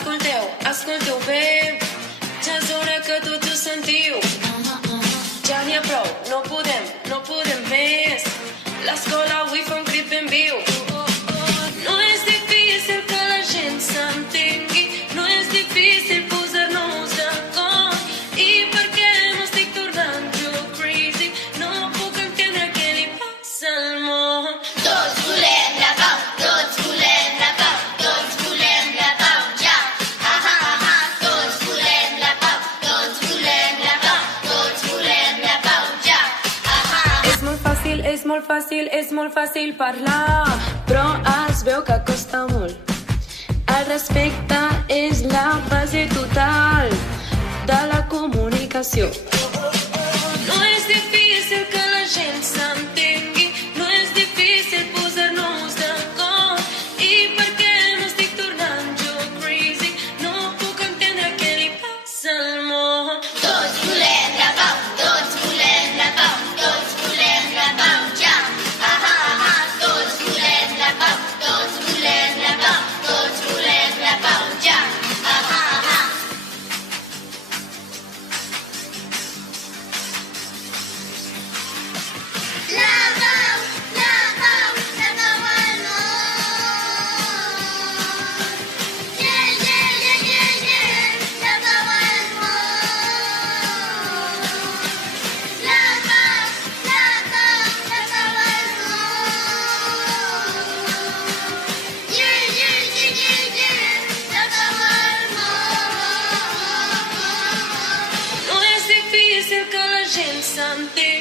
Escolteu bé, ja és hora que tots ho sentiu. Ja n'hi ha prou, no podem més. L'escola avui fa un crit ben viu. No és difícil que la gent s'entengui, no és difícil posar-nos d'acord. I per què m'estic tornant jo crazy? No puc entendre què li passa al món. Tots volem la pau, tots volem la pau, tots volem la pau, ja. Tots volem la pau, tots volem la pau, tots volem la pau, ja. És molt fàcil parlar, però es veu que costa molt. El respecte és la base total de la comunicació. No és difícil que la gent s'entengui, no és difícil posar-nos d'acord. I per què m'estic tornant jo crazy? No puc entendre què li passa al món. Tots volem la pau, tots volem la pau, tots volem la pau, ja. Tots volem la pau, tots volem la pau, tots volem la pau, ja. La pau, la pau, la pau al món. Yeah, la pau al món. La pau, la pau, la pau al món. Yeah, la pau al món. No és difícil que la gent s'entengui.